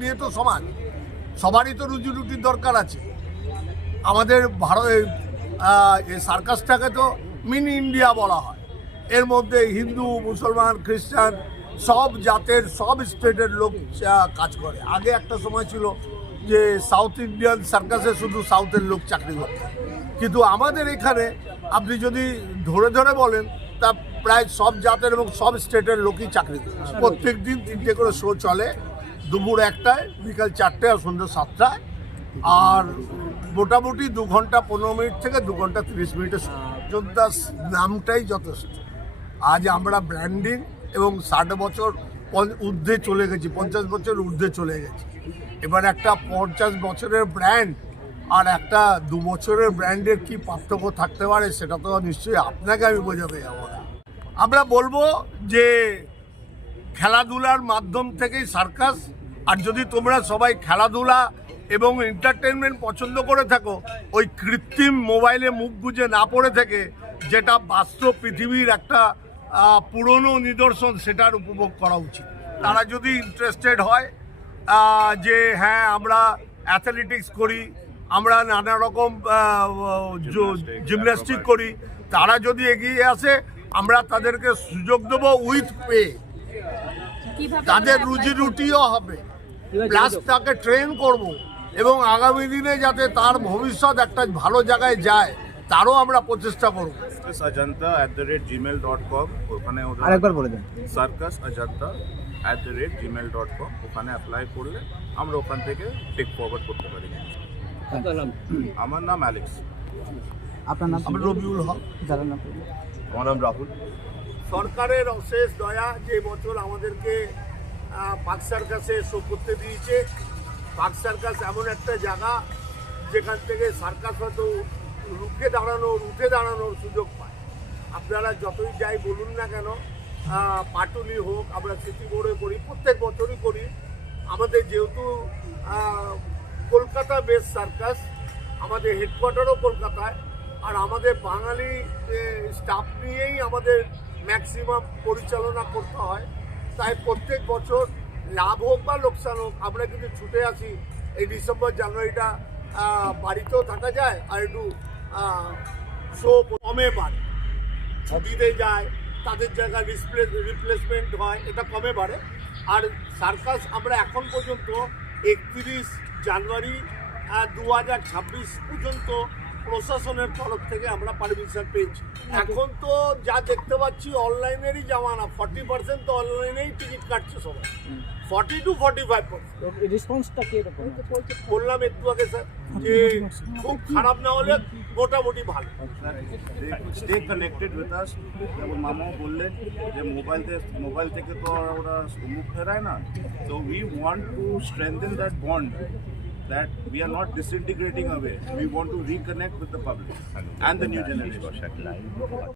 নিয়ে তো সমাজ। সবারই তো রুজি রুটির দরকার আছে। আমাদের ভারত সার্কাসটাকে তো মিনি ইন্ডিয়া বলা হয়। এর মধ্যে হিন্দু, মুসলমান, খ্রিস্টান সব জাতের, সব স্টেটের লোক কাজ করে। আগে একটা সময় ছিল যে সাউথ ইন্ডিয়ান সার্কাসে শুধু সাউথের লোক চাকরি করত। কিন্তু আমাদের এখানে আপনি যদি ধরে ধরে বলেন, তা প্রায় সব জাতের এবং সব স্টেটের লোকই চাকরি করে। প্রত্যেক দিন তিনটে করে শো চলে। দুপুর একটায়, বিকাল চারটে আর সন্ধ্যে সাতটায়। আর মোটামুটি দু ঘণ্টা পনেরো মিনিট থেকে দু ঘণ্টা তিরিশ মিনিটের যোদ্ধাস নামটাই যথেষ্ট। আজ আমরা ব্র্যান্ডিং এবং ষাট বছর ঊর্ধ্বে চলে গেছি, পঞ্চাশ বছর ঊর্ধ্বে চলে গেছি। এবার একটা পঞ্চাশ বছরের ব্র্যান্ড আর একটা দু বছরের ব্র্যান্ডের কি পার্থক্য থাকতে পারে সেটা তো নিশ্চয়ই আপনাকে আমি বোঝাতে যাব না। আমরা বলব যে খেলাধুলার মাধ্যম থেকেই সার্কাস আর যদি তোমরা সবাই খেলাধুলা এবং এন্টারটেনমেন্ট পছন্দ করে থাকো ওই কৃত্রিম মোবাইলে মুখ গুজে না পড়ে থেকে যেটা বাস্তব পৃথিবীর একটা পুরনো নিদর্শন সেটার উপভোগ করা উচিত। তারা যদি ইন্টারেস্টেড হয় যে হ্যাঁ আমরা অ্যাথলেটিক্স করি আমরা নানা রকম জিমন্যাস্টিক করি তারা যদি এগিয়ে আসে আমরা তাদেরকে সুযোগ দেবো উইথ পে তাদের রুজি রুটিও হবে। প্লাস তাকে ট্রেন করব এবং আগামী দিনে যাতে তার ভবিষ্যৎ একটা ভালো জায়গায় যায় তারও আমরা প্রচেষ্টা করব। Ajanta at the rate Gmail dot com ওখানে আরেকবার বলে দেন। Circus Ajanta at the rate Gmail dot com ওখানে অ্যাপ্লাই করলে আমরা ওখান থেকে টেক ফরওয়ার্ড করতে পারি। আমার নাম অ্যালেক্স আপনার নাম? রবিউল হক। জানার নাম? আমার নাম রাহুল। সরকারের অশেষ দয়া যে বছর আমাদেরকে পাক সার্কাসে শো করতে দিয়েছে। পাক সার্কাস এমন একটা জায়গা যেখান থেকে সার্কাস হয়তো রুখে দাঁড়ানোর, উঠে দাঁড়ানোর সুযোগ পায়। আপনারা যতই যাই বলুন না কেন পাটুলি হোক, আমরা স্মৃতি বোর্ডে করি, প্রত্যেক বছরই করি। আমাদের যেহেতু কলকাতা বেস সার্কাস, আমাদের হেডকোয়ার্টারও কলকাতায়, আর আমাদের বাঙালি স্টাফ নিয়েই আমাদের ম্যাক্সিমাম পরিচালনা করতে হয়। তাই প্রত্যেক বছর লাভ হোক বা লোকসান হোক, আমরা কিন্তু ছুটে আসি। এই ডিসেম্বর, জানুয়ারিটা বাড়িতেও থাকা যায় আর একটু শো কমে বাড়ে। ছবিতে যায়, তাদের জায়গায় রিসপ্লে রিপ্লেসমেন্ট হয়, এটা কমে বাড়ে। আর সার্কাস আমরা এখন পর্যন্ত একত্রিশ জানুয়ারি দু হাজার ছাব্বিশ পর্যন্ত প্রশাসনের তরফ থেকে আমরা পারমিশন পেয়েছি। এখন তো যা দেখতে পাচ্ছি অনলাইনেরই জামানা ফর্টি পার্সেন্ট তো অনলাইনেই টিকিট কাটছে সবাই। Forty to forty five percent রেসপন্সটা কি বললাম একটু আগে স্যার যে খুব খারাপ না হলে মোটামুটি ভালো। স্টে কানেক্টেড উইথ আস যেমন মামাও বললেন যে মোবাইল মোবাইল থেকে তো আর ওরা মুখ ফেরায় না। তো we want to strengthen that bond that we are not disintegrating away. We want to reconnect with the public and the new generation.